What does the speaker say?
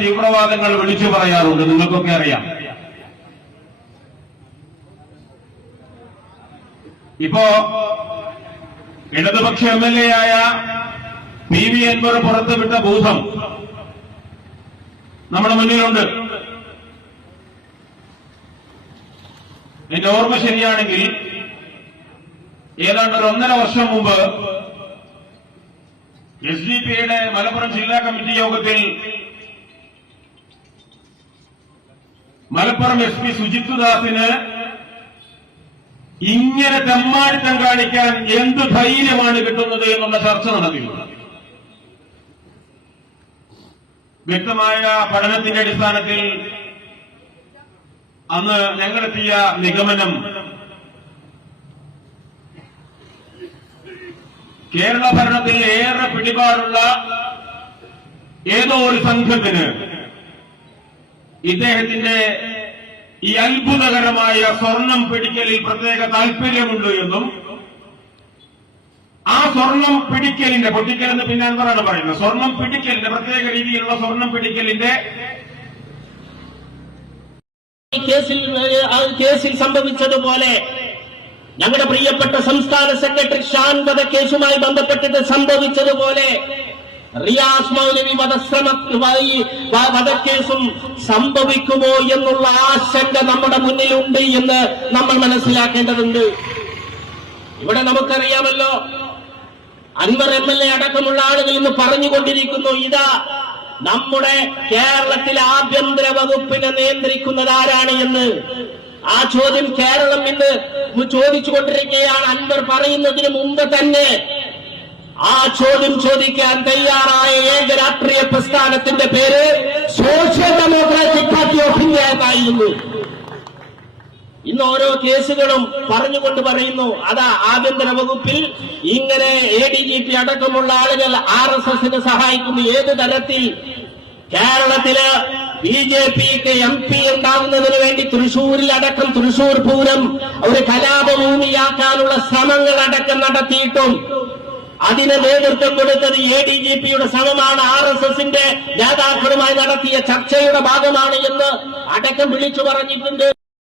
തീവ്രവാദങ്ങൾ വിളിച്ചു പറയാറുണ്ട്, നിങ്ങൾക്കൊക്കെ അറിയാം. ഇപ്പോ ഇടതുപക്ഷ MLA ആയ PV അൻവർ പുറത്തുവിട്ട ഭൂതം നമ്മുടെ മുന്നിലുണ്ട്. എന്റെ ഓർമ്മ ശരിയാണെങ്കിൽ ഏതാണ്ട് 1.5 വർഷം മുമ്പ് SDPയുടെ മലപ്പുറം ജില്ലാ കമ്മിറ്റി യോഗത്തിൽ മലപ്പുറം SP സുജിത് ദാസിന് ഇങ്ങനെ തെമ്മാടിത്തം കാണിക്കാൻ എന്ത് ധൈര്യമാണ് കിട്ടുന്നത് എന്നുള്ള ചർച്ച നടത്തിയിരുന്നു. വ്യക്തമായ പഠനത്തിന്റെ അടിസ്ഥാനത്തിൽ അന്ന് ഞങ്ങളെത്തിയ നിഗമനം, കേരള ഭരണത്തിൽ ഏറെ പിടിപാടുള്ള ഏതോ ഒരു സംഘത്തിന് ഇദ്ദേഹത്തിന്റെ ഈ അത്ഭുതകരമായ സ്വർണം പിടിക്കലിൽ പ്രത്യേക താൽപര്യമുണ്ട് എന്നും ആ സ്വർണം പിടിക്കലിന്റെ, പൊട്ടിക്കലെന്ന് പിന്നെ അൻവറാണ് പറയുന്നത്, സ്വർണം പിടിക്കലിന്റെ പ്രത്യേക രീതിയിലുള്ള സ്വർണം പിടിക്കലിന്റെ കേസിൽ സംഭവിച്ചതുപോലെ ഞങ്ങളുടെ പ്രിയപ്പെട്ട സംസ്ഥാന സെക്രട്ടറി ഷാൻ വധക്കേസുമായി ബന്ധപ്പെട്ടിട്ട് സംഭവിച്ചതുപോലെ റിയാസ് മൗലവി വധക്കേസും സംഭവിക്കുമോ എന്നുള്ള ആശങ്ക നമ്മുടെ മുന്നിലുണ്ട് എന്ന് നമ്മൾ മനസ്സിലാക്കേണ്ടതുണ്ട്. ഇവിടെ നമുക്കറിയാമല്ലോ, അൻവർ MLA അടക്കമുള്ള ആളുകൾ ഇന്ന് പറഞ്ഞുകൊണ്ടിരിക്കുന്നു, ഇതാ നമ്മുടെ കേരളത്തിലെ ആഭ്യന്തര വകുപ്പിനെ നിയന്ത്രിക്കുന്നത് ആരാണ് എന്ന്. ആ ചോദ്യം കേരളം ഇന്ന് ചോദിച്ചുകൊണ്ടിരിക്കുകയാണ്. അൻവർ പറയുന്നതിന് മുമ്പ് തന്നെ ആ ചോദ്യം ചോദിക്കാൻ തയ്യാറായ ഏക രാഷ്ട്രീയ പ്രസ്ഥാനത്തിന്റെ പേര് social democratic party of India എന്നായിരുന്നു. ഇന്ന് ഓരോ കേസുകളും പറഞ്ഞുകൊണ്ട് പറയുന്നു, അതാ ആഭ്യന്തര വകുപ്പിൽ ഇങ്ങനെ ADGP അടക്കമുള്ള ആളുകൾ RSSനെ സഹായിക്കുന്നു. ഏത് തരത്തിൽ? കേരളത്തില് BJPക്ക് MP ഉണ്ടാവുന്നതിന് വേണ്ടി തൃശൂരിലടക്കം തൃശൂർ പൂരം ഒരു കലാപഭൂമിയാക്കാനുള്ള ശ്രമങ്ങൾ അടക്കം നടത്തിയിട്ടും അതിന് നേതൃത്വം കൊടുത്തത് ADGPയുടെ ശ്രമമാണ്, RSSന്റെ നേതാക്കളുമായി നടത്തിയ ചർച്ചയുടെ ഭാഗമാണ് എന്ന് അടക്കം വിളിച്ചു പറഞ്ഞിട്ടുണ്ട്.